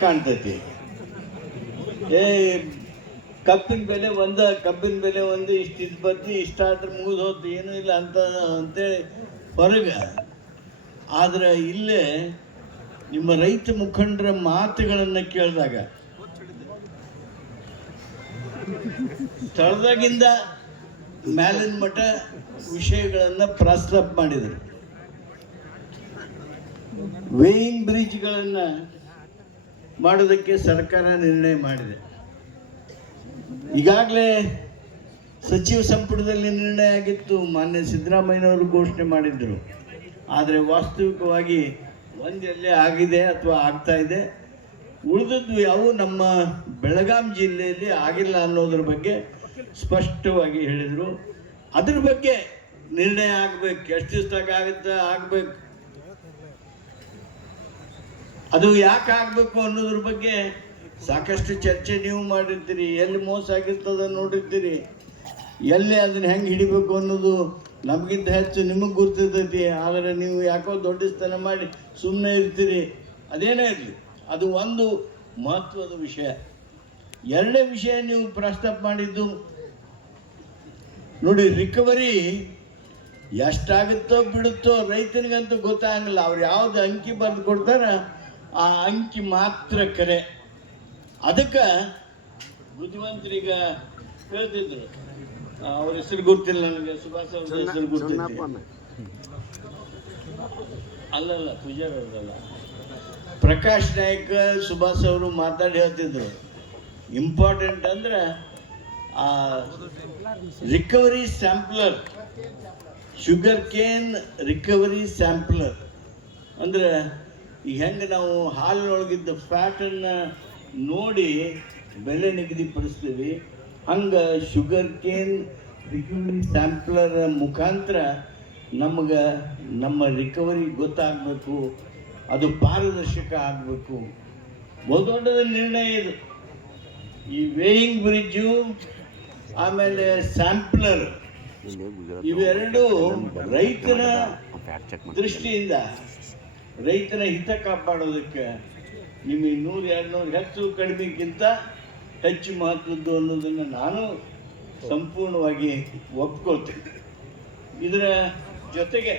ಕಾಣ್ತೈತಿ. ಏ ಕಬ್ಬಿನ ಬೆಲೆ ಒಂದು, ಕಬ್ಬಿನ ಬೆಲೆ ಒಂದು, ಇಷ್ಟು ಇದು ಬದ್ಲಿ ಇಷ್ಟ ಆದ್ರೆ ಮುಗಿದು ಏನೂ ಇಲ್ಲ ಅಂತ, ಅಂತೇಳಿ ಹೊರಗೆ ಆದರೆ ಇಲ್ಲೇ ನಿಮ್ಮ ರೈತ ಮುಖಂಡರ ಮಾತುಗಳನ್ನು ಕೇಳಿದಾಗ, ಸ್ಥಳದಾಗಿಂದ ಮ್ಯಾಲಿನ ಮಠ ವಿಷಯಗಳನ್ನು ಪ್ರಸ್ತಾಪ ಮಾಡಿದರು. ವೇಯಿಂಗ್ ಬ್ರಿಡ್ಜ್ಗಳನ್ನು ಮಾಡೋದಕ್ಕೆ ಸರ್ಕಾರ ನಿರ್ಣಯ ಮಾಡಿದೆ. ಈಗಾಗಲೇ ಸಚಿವ ಸಂಪುಟದಲ್ಲಿ ನಿರ್ಣಯ ಆಗಿತ್ತು, ಮಾನ್ಯ ಸಿದ್ದರಾಮಯ್ಯನವರು ಘೋಷಣೆ ಮಾಡಿದ್ದರು ಆದರೆ ವಾಸ್ತವಿಕವಾಗಿ ಒಂದೆಲ್ಲೇ ಆಗಿದೆ ಅಥವಾ ಆಗ್ತಾ ಇದೆ. ಉಳಿದದ್ದು ಯಾವು ನಮ್ಮ ಬೆಳಗಾಂ ಜಿಲ್ಲೆಯಲ್ಲಿ ಆಗಿಲ್ಲ ಅನ್ನೋದ್ರ ಬಗ್ಗೆ ಸ್ಪಷ್ಟವಾಗಿ ಹೇಳಿದರು. ಅದ್ರ ಬಗ್ಗೆ ನಿರ್ಣಯ ಆಗ್ಬೇಕು, ಎಷ್ಟು ದಿವಸದಾಗ ಆಗುತ್ತೆ ಆಗ್ಬೇಕು. ಅದು ಯಾಕೆ ಆಗಬೇಕು ಅನ್ನೋದ್ರ ಬಗ್ಗೆ ಸಾಕಷ್ಟು ಚರ್ಚೆ ನೀವು ಮಾಡಿರ್ತೀರಿ, ಎಲ್ಲಿ ಮೋಸ ಆಗಿರ್ತದ ನೋಡಿರ್ತೀರಿ. ಎಲ್ಲಿ ಅದನ್ನ ಹೆಂಗೆ ಹಿಡಿಬೇಕು ಅನ್ನೋದು ನಮಗಿಂತ ಹೆಚ್ಚು ನಿಮಗೆ ಗುರ್ತಿರ್ತೈತಿ, ಆದರೆ ನೀವು ಯಾಕೋ ದೊಡ್ಡ ಸ್ಥಾನ ಮಾಡಿ ಸುಮ್ಮನೆ ಇರ್ತೀರಿ. ಅದೇನೇ ಇರಲಿ, ಅದು ಒಂದು ಮಹತ್ವದ ವಿಷಯ. ಎರಡನೇ ವಿಷಯ ನೀವು ಪ್ರಸ್ತಾಪ ಮಾಡಿದ್ದು, ನೋಡಿ ರಿಕವರಿ ಎಷ್ಟಾಗುತ್ತೋ ಬಿಡುತ್ತೋ ರೈತನಿಗಂತೂ ಗೊತ್ತಾಗಂಗಿಲ್ಲ. ಅವ್ರು ಯಾವ್ದು ಅಂಕಿ ಬರೆದು ಕೊಡ್ತಾರ ಆ ಅಂಕಿ ಮಾತ್ರ ಕರೆ. ಅದಕ್ಕೆ ಬುದ್ಧಿವಂತರಿಗ ಹೇಳ್ತಿದ್ರು. ಆ, ಅವ್ರ ಹೆಸರು ಗೊತ್ತಿಲ್ಲ ನನಗೆ ಸುಭಾಷ್ ಅವ್ರ ಹೆಸರು ಗೊತ್ತಿಲ್ಲ. ಅಲ್ಲಲ್ಲ ಪೂಜಾರ್ ಅವ್ರದಲ್ಲ ಪ್ರಕಾಶ್ ನಾಯ್ಕ ಸುಭಾಷ್ ಅವರು ಮಾತಾಡಿ ಹೇಳ್ತಿದ್ರು. ಇಂಪಾರ್ಟೆಂಟ್ ಅಂದ್ರೆ ಆ recovery sampler sugar cane recovery sampler ಅಂದ್ರೆ ಈಗ ಹೆಂಗೆ ನಾವು ಹಾಲಿನೊಳಗಿದ್ದ ಫ್ಯಾಟನ್ನು ನೋಡಿ ಬೆಲೆ ನಿಗದಿಪಡಿಸ್ತೀವಿ. ಹಂಗೆ ಶುಗರ್ ಕೇನ್ ರಿಕವರಿ ಸ್ಯಾಂಪ್ಲರ್ ಮುಖಾಂತರ ನಮಗೆ ನಮ್ಮ ರಿಕವರಿ ಗೊತ್ತಾಗಬೇಕು ಅದು ಪಾರದರ್ಶಕ ಆಗಬೇಕು. ಬಹುದೊಡ್ಡದ ನಿರ್ಣಯ ಇದು. ಈ ವೇಯಿಂಗ್ ಬ್ರಿಡ್ಜು ಆಮೇಲೆ ಸ್ಯಾಂಪ್ಲರ್ ಇವೆರಡು ರೈತರ ದೃಷ್ಟಿಯಿಂದ ರೈತನ ಹಿತ ಕಾಪಾಡೋದಕ್ಕೆ ನಿಮಗೆ ನೂರು, ಎರಡು ನೂರು ಹೆಚ್ಚು ಕಡಿಮೆಗಿಂತ ಹೆಚ್ಚು ಮಹತ್ವದ್ದು ಅನ್ನೋದನ್ನು ನಾನು ಸಂಪೂರ್ಣವಾಗಿ ಒಪ್ಕೋತೀನಿ ಇದರ ಜೊತೆಗೆ